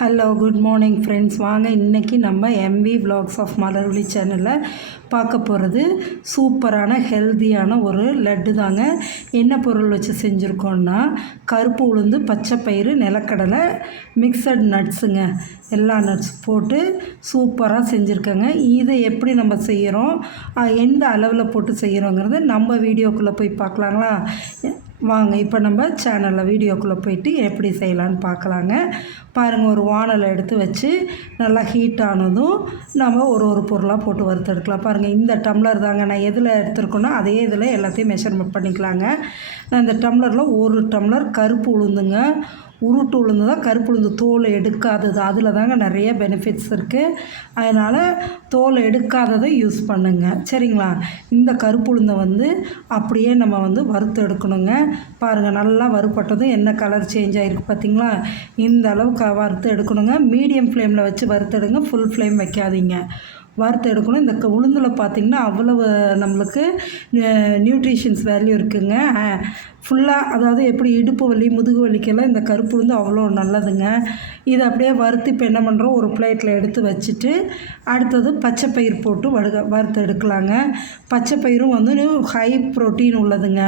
Hello good morning friends. வாங்க இன்றைக்கி நம்ம எம்வி vlogs ஆஃப் மலர்விழி சேனலில் பார்க்க போகிறது சூப்பரான ஹெல்த்தியான ஒரு லட்டு தாங்க. என்ன பொருள் வச்சு செஞ்சுருக்கோன்னா கருப்பு உளுந்து, பச்சை பயிறு, நிலக்கடலை, மிக்சட் நட்ஸுங்க. எல்லா நட்ஸ் போட்டு சூப்பராக செஞ்சுருக்கேங்க. இதை எப்படி நம்ம செய்கிறோம், எந்த அளவில் போட்டு செய்கிறோங்கிறது நம்ம வீடியோக்குள்ளே போய் பார்க்கலாங்களா? வாங்க இப்போ நம்ம சேனலில் வீடியோக்குள்ளே போயிட்டு எப்படி செய்யலான்னு பார்க்கலாங்க. பாருங்கள், ஒரு வானலை எடுத்து வச்சு நல்லா ஹீட் ஆனதும் நம்ம ஒரு பொருளாக போட்டு வறுத்தெடுக்கலாம். பாருங்கள், இந்த டம்ளர் தாங்க நான் எதில் எடுத்துருக்கோன்னா அதே இதில் எல்லாத்தையும் மெஷர்மெண்ட் பண்ணிக்கலாங்க. நான் இந்த டம்ளரில் 1 டம்ளர் கருப்பு உளுந்துங்க. உருட்டு உளுந்து தான், கருப்பு உளுந்து தோல் எடுக்காதது. அதில் தாங்க நிறைய பெனிஃபிட்ஸ் இருக்குது. அதனால் தோல் எடுக்காததை யூஸ் பண்ணுங்க, சரிங்களா? இந்த கருப்பு உளுந்தை அப்படியே நம்ம வறுத்து எடுக்கணுங்க. பாருங்கள், நல்லா வறுப்பட்டதும் என்ன கலர் சேஞ்ச் ஆகிருக்கு பார்த்தீங்களா? இந்த அளவுக்கு வறுத்து எடுக்கணுங்க. மீடியம் ஃப்ளேமில் வச்சு வறுத்து எடுங்க, ஃபுல் ஃப்ளேம் வைக்காதீங்க. வறுத்து எடுக்கணும். இந்த உளுந்தில் பார்த்திங்கன்னா அவ்வளவு நம்மளுக்கு நியூட்ரிஷன்ஸ் வேல்யூ இருக்குதுங்க. ஃபுல்லாக, அதாவது எப்படி இடுப்பு வலி, முதுகு வலிக்கெல்லாம் இந்த கருப்பு உளுந்து அவ்வளோ நல்லதுங்க. இதை அப்படியே வறுத்து இப்போ என்ன பண்ணுறோம், ஒரு பிளேட்டில் எடுத்து வச்சுட்டு அடுத்தது பச்சை பயிர் போட்டு வறுத்து எடுக்கலாங்க. பச்சை பயிரும் ஹை ப்ரோட்டீன் உள்ளதுங்க.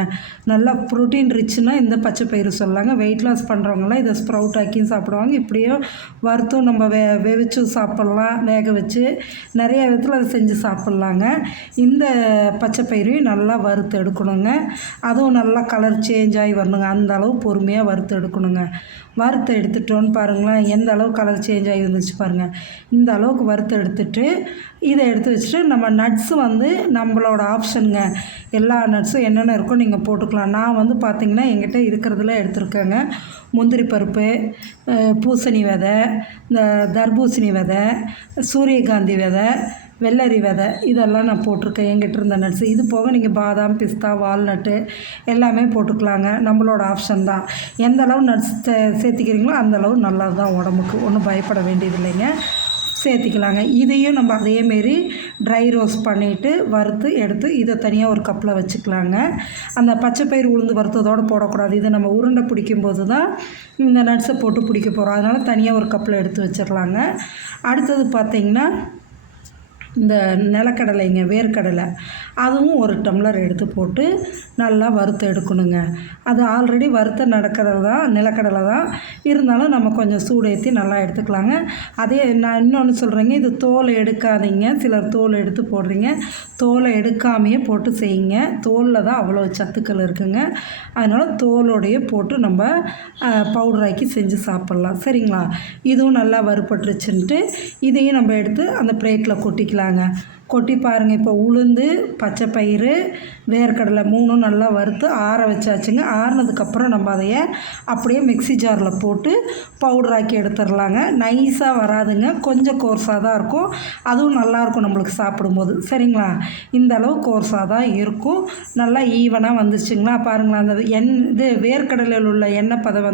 நல்லா ப்ரோட்டீன் ரிச்சுன்னா இந்த பச்சை பயிறு சொல்லலாங்க. வெயிட் லாஸ் பண்ணுறவங்களாம் இதை ஸ்ப்ரவுட் ஆக்கியும் சாப்பிடுவாங்க. இப்படியும் வறுத்தும் நம்ம வேவிச்சும் சாப்பிட்லாம், வேக வச்சு நிறைய விதத்தில் அதை செஞ்சு சாப்பிட்லாங்க. இந்த பச்சை பயிரையும் நல்லா வறுத்து எடுக்கணுங்க. அதுவும் நல்லா கலர் சேஞ்ச் ஆகி வரணுங்க. அந்த அளவு பொறுமையாக வறுத்து எடுக்கணுங்க. வறுத்து எடுத்துட்டோன்னு பாருங்களேன், எந்த அளவு கலர் சேஞ்ச் ஆகி வந்துச்சு பாருங்கள். இந்த அளவுக்கு வறுத்து எடுத்துட்டு இதை எடுத்து வச்சுட்டு நம்ம நட்ஸு நம்மளோட ஆப்ஷனுங்க. எல்லா நட்ஸும் என்னென்ன இருக்கோ நீங்கள் போட்டுக்கலாம். நான் பார்த்திங்கன்னா எங்கிட்ட இருக்கிறதுல எடுத்துருக்கேங்க. முந்திரி பருப்பு, பூசணி விதை, இந்த தர்பூசணி விதை, சூரியகாந்தி விதை, வெள்ளரி விதை, இதெல்லாம் நான் போட்டிருக்கேன் எங்கிட்ட இருந்த நட்ஸு. இது போக நீங்கள் பாதாம், பிஸ்தா, வால்நட்டு எல்லாமே போட்டுக்கலாங்க. நம்மளோட ஆப்ஷன் தான். எந்த அளவு நட்ஸ் சேர்த்திக்கிறீங்களோ அந்தளவு நல்லது தான் உடம்புக்கு. ஒன்றும் பயப்பட வேண்டியது இல்லைங்க, சேர்த்திக்கலாங்க. இதையும் நம்ம அதேமாரி ட்ரை ரோஸ்ட் பண்ணிவிட்டு வறுத்து எடுத்து இதை தனியாக ஒரு கப்பில் வச்சுக்கலாங்க. அந்த பச்சை பயிர் உளுந்து வறுத்ததோடு போடக்கூடாது. இதை நம்ம உருண்டை பிடிக்கும்போது தான் இந்த நட்ஸை போட்டு பிடிக்க போகிறோம். அதனால் தனியாக ஒரு கப்பில் எடுத்து வச்சிடலாங்க. அடுத்தது பார்த்திங்கன்னா இந்த நிலக்கடலைங்க, வேர்க்கடலை, அதுவும் 1 டம்ளர் எடுத்து போட்டு நல்லா வறுத்து எடுக்கணுங்க. அது ஆல்ரெடி வறுத்த நிலக்கடலை தான் இருந்தாலும் நம்ம கொஞ்சம் சூடு ஏற்றி நல்லா எடுத்துக்கலாங்க. அதே நான் இன்னொன்று சொல்கிறேங்க, இது தோலை எடுக்காதீங்க. சிலர் தோல் எடுத்து போடுறீங்க. தோலை எடுக்காமையே போட்டு செய்யுங்க. தோலில் தான் அவ்வளோ சத்துக்கள் இருக்குங்க. அதனால் தோலோடையே போட்டு நம்ம பவுடராக்கி செஞ்சு சாப்பிட்லாம், சரிங்களா? இதுவும் நல்லா வறுப்பட்டுருச்சுன்ட்டு இதையும் நம்ம எடுத்து அந்த பிளேட்டில் கொட்டிக்கலாம். கொட்டி பாருங்கள். இப்போ உளுந்து, பச்சை பயிறு, வேர்க்கடலை 3 நல்லா வறுத்து ஆற வச்சாச்சுங்க. ஆறினதுக்கப்புறம் நம்ம அதையே அப்படியே மிக்ஸி ஜாரில் போட்டு பவுடராக்கி எடுத்துடலாங்க. நைஸாக வராதுங்க, கொஞ்சம் கோர்ஸாக தான் இருக்கும். அதுவும் நல்லாயிருக்கும் நம்மளுக்கு சாப்பிடும்போது, சரிங்களா? இந்த அளவு கோர்ஸாக தான் இருக்கும். நல்லா ஈவனாக வந்துருச்சுங்களா? பாருங்களா, அந்த இது வேர்க்கடலையில் உள்ள எண்ணெய் பதம்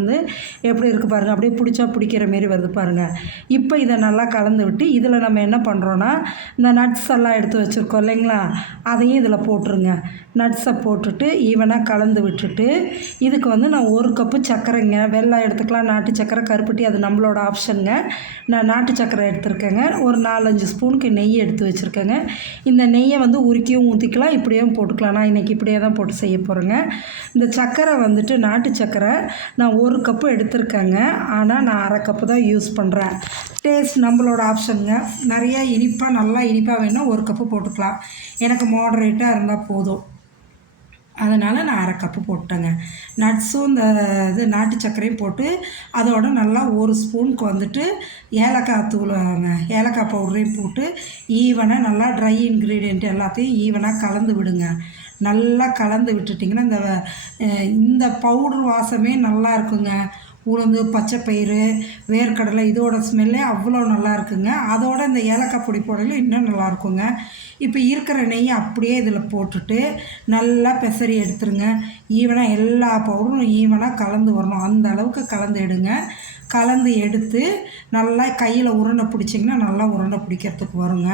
எப்படி இருக்குது பாருங்கள். அப்படியே பிடிக்கிற மாரி வருது பாருங்கள். இப்போ இதை நல்லா கலந்து விட்டு இதில் நம்ம என்ன பண்ணுறோன்னா இந்த நட்ஸ் எல்லாம் எடுத்து வச்சுருக்கோம் இல்லைங்களா, அதையும் இதில் போட்டுருங்க. நட்ஸை போட்டுட்டு ஈவனாக கலந்து விட்டுட்டு இதுக்கு நான் 1 கப்பு சர்க்கரைங்க. வெல்லம் எடுத்துக்கலாம், நாட்டு சர்க்கரை, கருப்பட்டி, அது நம்மளோட ஆப்ஷனுங்க. நான் நாட்டு சர்க்கரை எடுத்துருக்கேங்க. ஒரு 4-5 ஸ்பூனுக்கு நெய் எடுத்து வச்சுருக்கேங்க. இந்த நெய்யை உருக்கியும் ஊற்றிக்கலாம், இப்படியும் போட்டுக்கலாம். நான் இன்றைக்கி இப்படியே தான் போட்டு செய்ய போகிறேங்க. இந்த சர்க்கரை நாட்டு சர்க்கரை நான் 1 கப்பு எடுத்துருக்கேங்க. ஆனால் நான் 1/2 கப்பு தான் யூஸ் பண்ணுறேன். டேஸ்ட் நம்மளோட ஆப்ஷனுங்க. நிறையா இனிப்பாக, நல்லா இனிப்பாக வேணும்னா 1 கப்பு போட்டுக்கலாம். எனக்கு மாடரேட்டாக இருந்தால் போதும். அதனால் நான் 1/2 கப்பு போட்டேங்க. நட்ஸும் இந்த நாட்டு சர்க்கரையும் போட்டு அதோட நல்லா 1 ஸ்பூனுக்கு ஏலக்காய் தூளுங்க, ஏலக்காய் பவுடரையும் போட்டு ஈவனாக நல்லா ட்ரை இன்க்ரீடியண்ட் எல்லாத்தையும் ஈவனாக கலந்து விடுங்க. நல்லா கலந்து விட்டுட்டிங்கன்னா இந்த பவுட்ரு வாசமே நல்லா இருக்குங்க. உளுந்து, பச்சை பயிறு, வேர்க்கடலை, இதோட ஸ்மெல்லே அவ்வளோ நல்லா இருக்குங்க. அதோட இந்த ஏலக்காய் பொடி போடல இன்னும் நல்லாயிருக்குங்க. இப்போ இருக்கிற நெய்யை அப்படியே இதில் போட்டுட்டு நல்லா பெசரி எடுத்துருங்க. ஈவனாக எல்லா பவுடரும் ஈவனாக கலந்து வரணும். அந்த அளவுக்கு கலந்து எடுங்க. கலந்து எடுத்து நல்லா கையில் உருண்டை பிடிச்சிங்கன்னா நல்லா உருண்டை பிடிக்கிறதுக்கு வருங்க.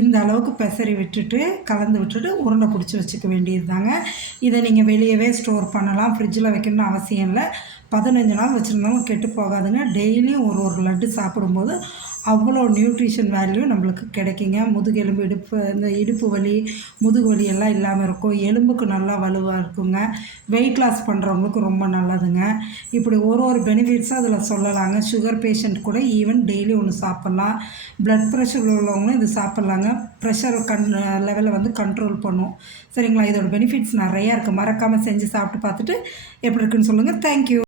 இந்த அளவுக்கு பெசரி விட்டுட்டு கலந்து விட்டுட்டு உருண்டை பிடிச்சி வச்சுக்க வேண்டியது தாங்க. இதை நீங்கள் வெளியவே ஸ்டோர் பண்ணலாம், ஃப்ரிட்ஜில் வைக்கணும்னு அவசியம் இல்லை. 15 நாள் வச்சுருந்தாலும் கெட்டு போகாதுங்க. டெய்லியும் ஒரு லட்டு சாப்பிடும்போது அவ்வளோ நியூட்ரிஷன் வேல்யூ நம்மளுக்கு கிடைக்குங்க. முதுகெலும்பு இந்த இடுப்பு வலி, முதுகு வலி எல்லாம் இல்லாமல் இருக்கும். எலும்புக்கு நல்லா வலுவாக இருக்குங்க. வெயிட் லாஸ் பண்ணுறவங்களுக்கு ரொம்ப நல்லதுங்க. இப்படி ஒரு பெனிஃபிட்ஸும் அதில் சொல்லலாங்க. சுகர் பேஷண்ட் கூட ஈவன் டெய்லி ஒன்று சாப்பிட்லாம். ப்ளட் ப்ரெஷர் உள்ளவங்களும் இது சாப்பிட்லாங்க. ப்ரெஷர் லெவலை வந்து கண்ட்ரோல் பண்ணும். சரிங்களா? இதோட பெனிஃபிட்ஸ் நிறையா இருக்குது. மறக்காமல் செஞ்சு சாப்பிட்டு பார்த்துட்டு எப்படி இருக்குன்னு சொல்லுங்கள். தேங்க்யூ.